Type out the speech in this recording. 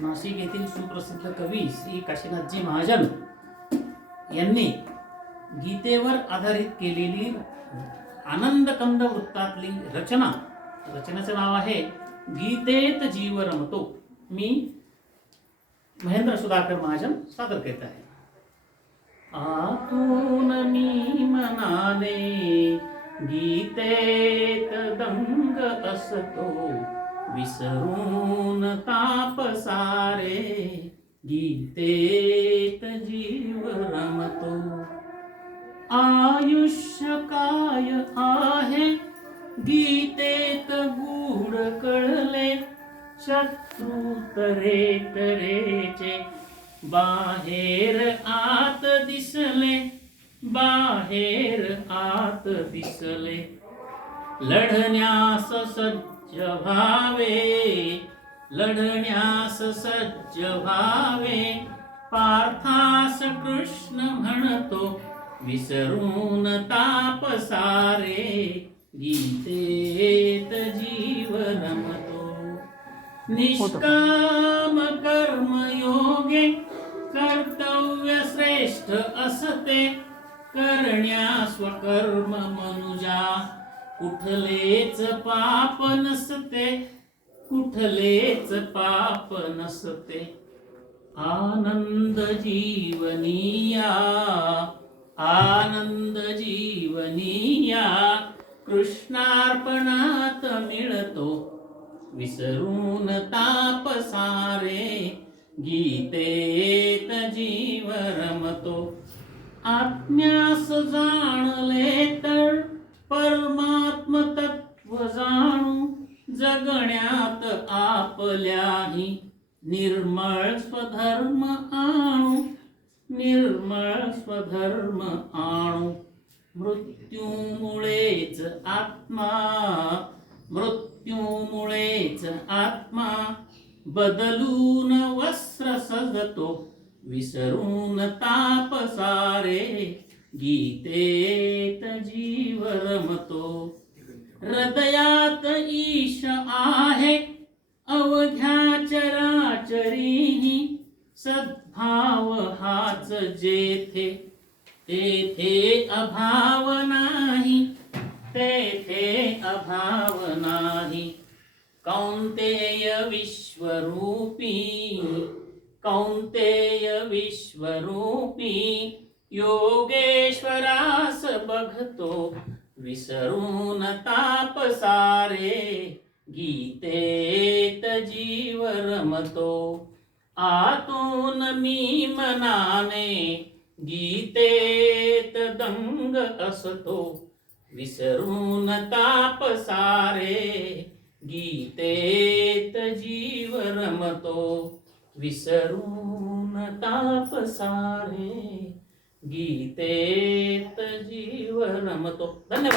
नाशिक येथील सुप्रसिद्ध कवी श्री काशीनाथजी महाजन यांनी गीतेवर आधारित केलेली आनंदकंद वृत्तातली रचना रचनेचं नाव आहे गीतेत जीव रमतो. मी महेंद्र सुधाकर महाजन सादर करीत आहे. आतून मी मनाने गीतेत दंग असतो. विसरून ताप सारे गीतेत जीव रमतो. आयुष्य काय आहे? गीतेत गूढ कळले. शत्रू तरे तरेचे बाहेर आत दिसले. बाहेर आत दिसले. लढण्यास सज्ज व्हावे लढण्यास सज्ज व्हावे पार्थास कृष्ण म्हणतो विसरून ताप सारे गीतेत जीव रमतो. निष्काम कर्म योगे कर्तव्य श्रेष्ठ असते करण्या स्वकर्म मनुजा. कुठलेच पाप नसते कुठलेच पाप नसते. आनंद जीवनीया आनंद जीवनिया कृष्णार्पणात मिळतो. विसरून ताप सारे गीतेत जीव रमतो. आज्ञास जाणले तर गण्यात आपल्याही निर्मळ स्वधर्म आणू निर्मळ स्वधर्म आणू. मृत्यूमुळेच आत्मा मृत्यूमुळेच आत्मा बदलून वस्त्र सजतो विसरून ताप सारे गीतेत जीव रमतो. भाव हाच जेथे तेथे अभाव नाही तेथे अभाव नाही. कौंतेय विश्वरूपी कौंतेय विश्वरूपी योगेश्वरास बघतो विसरून ताप सारे गीतेत जीव रमतो. आतून मी मनाने गीतेत दंग असतो. विसरून ताप सारे गीतेत जीव रमतो. विसरून ताप सारे गीतेत जीव रमतो. धन्यवाद.